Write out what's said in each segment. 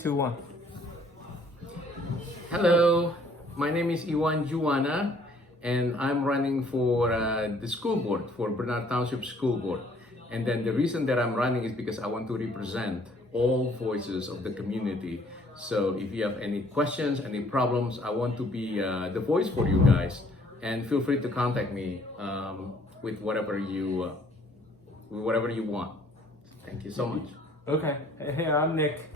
2, 1. Hello, my name is Iwan Juwana, and I'm running for the school board, for Bernard Township School Board. And then the reason that I'm running is because I want to represent all voices of the community. So if you have any questions, any problems, I want to be the voice for you guys. And feel free to contact me with whatever you want. Thank you so much. Okay. Hey, I'm Nick.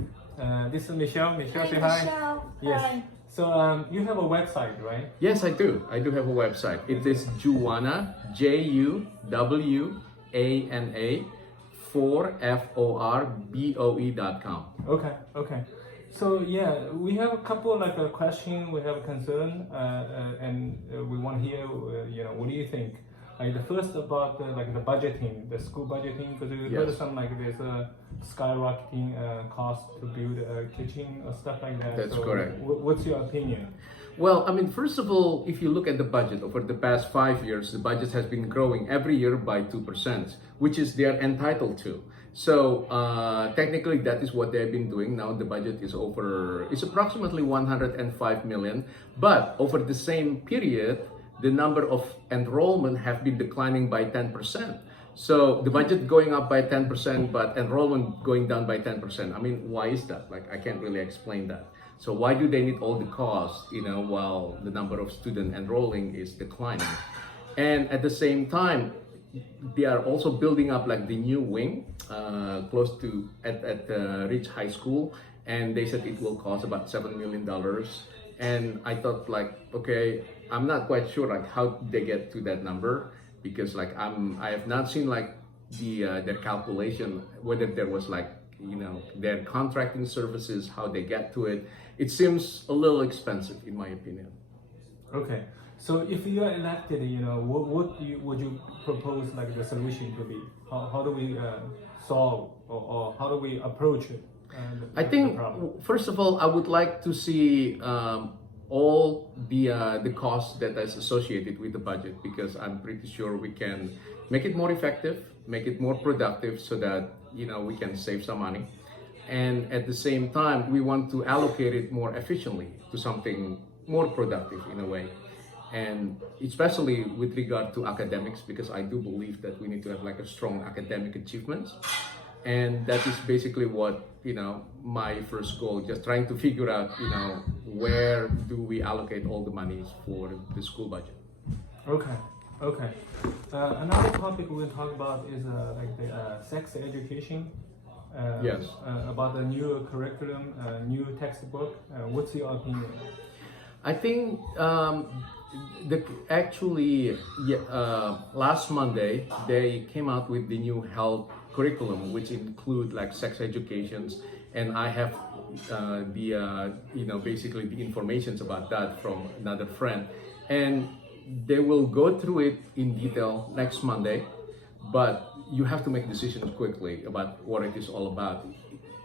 This is Michelle. Michelle, say hi. Michelle. Yes. Hi. So you have a website, right? Yes, I do. I do have a website. It is Juwana, Juwana, 4FORBOE.com. Okay. So yeah, we have a couple a question, we have a concern, and we want to hear, what do you think? The first about the budgeting, the school budgeting, because we heard Yes. some there's a skyrocketing cost to build a kitchen or stuff like that. That's so correct. What's your opinion? Well, I mean, first of all, if you look at the budget over the past 5 years, the budget has been growing every year by 2%, which is they are entitled to. So technically, that is what they've been doing. Now the budget is approximately 105 million, but over the same period, the number of enrollment have been declining by 10%. So the budget going up by 10%, but enrollment going down by 10%. I mean, why is that? I can't really explain that. So why do they need all the costs, while the number of students enrolling is declining? And at the same time, they are also building up the new wing close to at Ridge High School, and they said it will cost about $7 million. And I thought okay, I'm not quite sure how they get to that number, because I have not seen their calculation, whether there was their contracting services, how they get to it. It seems a little expensive in my opinion. Okay, so if you are elected, what would you propose the solution to be? How do we solve or how do we approach it? I think first of all, I would like to see all the costs that is associated with the budget, because I'm pretty sure we can make it more effective, make it more productive, so that we can save some money. And at the same time, we want to allocate it more efficiently to something more productive in a way. And especially with regard to academics, because I do believe that we need to have a strong academic achievements. And that is basically what, my first goal, just trying to figure out, where do we allocate all the monies for the school budget. Okay. Another topic we'll talk about is the sex education. Yes. About the new curriculum, new textbook. What's your opinion? I think last Monday they came out with the new health curriculum, which include sex educations, and I have basically the informations about that from another friend, and they will go through it in detail next Monday. But you have to make decisions quickly about what it is all about.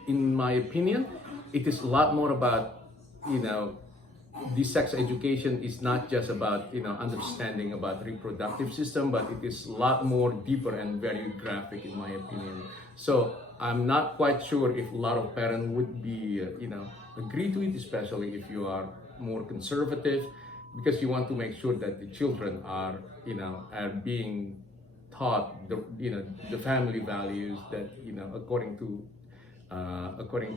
In my opinion, it is a lot more about this sex education is not just about understanding about reproductive system, but it is a lot more deeper and very graphic in my opinion. So I'm not quite sure if a lot of parents would be agree to it, especially if you are more conservative, because you want to make sure that the children are being taught the family values that according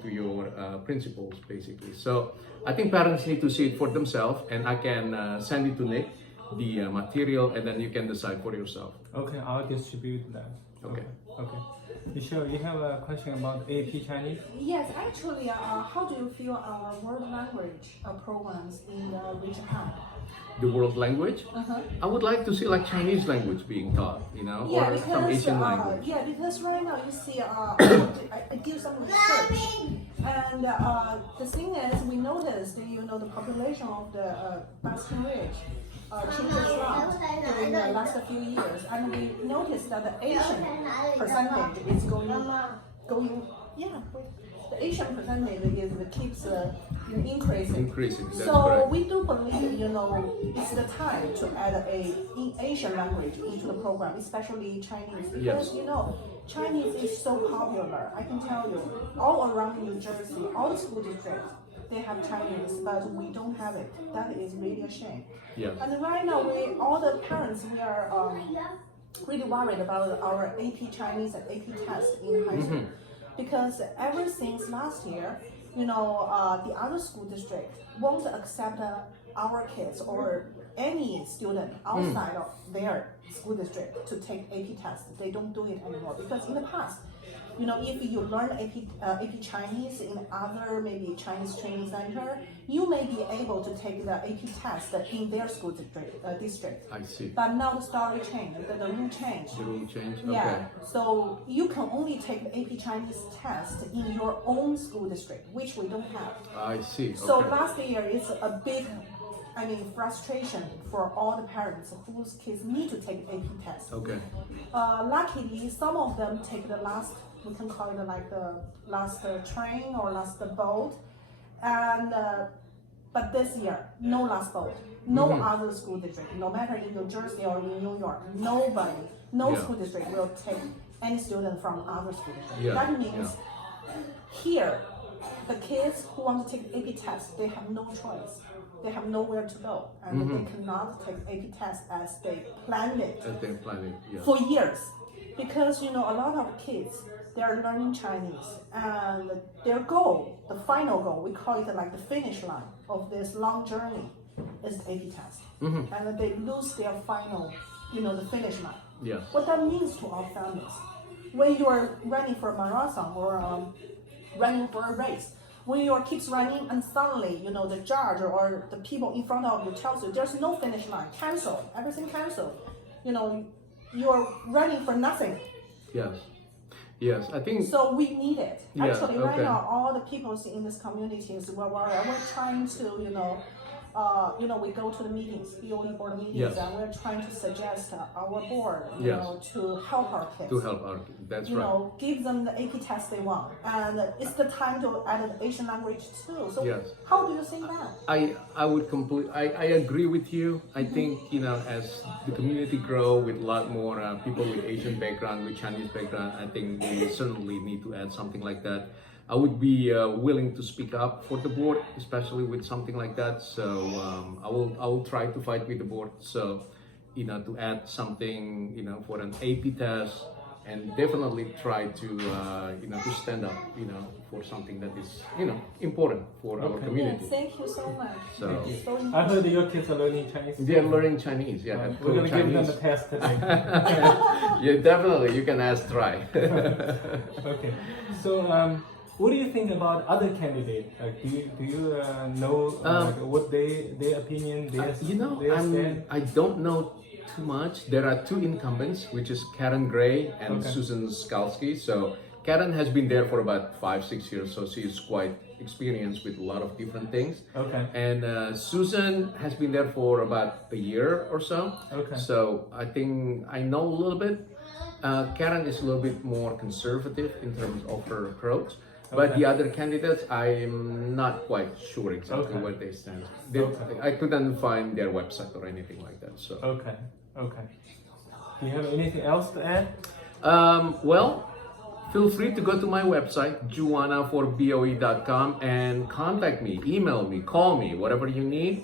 to your principles, basically. So I think parents need to see it for themselves, and I can send it to Nick, the material, and then you can decide for yourself. Okay, I'll distribute that. Okay. Michelle, you have a question about AP Chinese? Yes, actually, how do you feel our world language programs in the region high? The world language? I would like to see Chinese language being taught, or some Asian language. Yeah, because right now you see, I do some research, and the thing is, we noticed, the population of the Basking Ridge changed a lot in the last few years, and we noticed that the Asian percentage is going. The Asian percentage keeps increasing. That's so correct. we do believe, it's the time to add Asian language into the program, especially Chinese, because Yes. Chinese is so popular. I can tell you, all around New Jersey, all the school districts, they have Chinese, but we don't have it. That is really a shame. Yeah. And right now, all the parents, we are really worried about our AP Chinese and AP test in high school. Because ever since last year, the other school district won't accept our kids or any student outside of their school district to take AP test. They don't do it anymore because in the past, if you learn AP Chinese in other maybe Chinese training center, you may be able to take the AP test in their school district. I see. But now the story changed, the rule changed. The rule change. Yeah, Okay. so you can only take the AP Chinese test in your own school district, which we don't have. I see. So Okay. last year it's a big, frustration for all the parents whose kids need to take AP test. Okay. Luckily, some of them take the last, we can call it like the last train or last boat, and but this year no last boat, no other school district, no matter in New Jersey or in New York, nobody, no school district will take any student from other school district. Yeah, That means here, the kids who want to take AP test, they have no choice. They have nowhere to go, and they cannot take AP test as they planned it As they're planning. Yeah. for years. Because a lot of kids, they are learning Chinese, and their goal, the final goal, we call it like the finish line of this long journey, is the AP test. And they lose their final, the finish line. Yeah. What that means to our families, when you are running for a marathon or running for a race, when your kids running and suddenly, the judge or the people in front of you tells you there's no finish line, cancel, everything cancelled. You're running for nothing. Yes. Yes. I think. So we need it. Yeah, Actually, right okay. now, all the people in this community is we're trying to, we go to the meetings, BOE board meetings, Yes. and we're trying to suggest our board, Yes. to help our kids. To help our kids. That's right. Give them the AP test they want, and it's the time to add an Asian language too. So Yes. how do you think that? I would I agree with you. I think as the community grow with a lot more people with Asian background, with Chinese background, I think we certainly need to add something like that. I would be willing to speak up for the board, especially with something like that. So I will try to fight with the board. So to add something for an AP test, and definitely try to to stand up for something that is important for our Yeah, community. thank you so much. So I heard your kids are learning Chinese. they are learning Chinese. Yeah, at We're gonna Chinese. give them a test today. Yeah, definitely. You can ask try. Okay. So, what do you think about other candidates? Like, do you know what their opinion, their stand? I don't know too much. There are two incumbents, which is Karen Gray and Okay. Susan Skalski. So Karen has been there for about 5-6 years, so she's quite experienced with a lot of different things. Okay. And Susan has been there for about a year or so. Okay. So I think I know a little bit. Karen is a little bit more conservative in terms of her approach. But Okay. the other candidates, I'm not quite sure exactly Okay. where they stand. Okay. I couldn't find their website or anything like that. So, Okay. Okay. Do you have anything else to add? well, feel free to go to my website, juwana4boe.com, and contact me, email me, call me, whatever you need.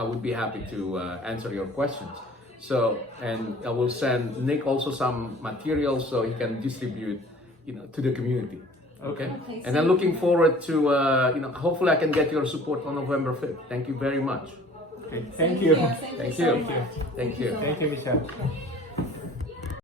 I would be happy to answer your questions. So, and I will send Nick also some materials so he can distribute, to the community. Okay. Okay, And I'm looking forward to, hopefully I can get your support on November 5th. Thank you very much. Okay. Thank you. Thank Thank you so you. much. Thank you. Thank you, Michelle.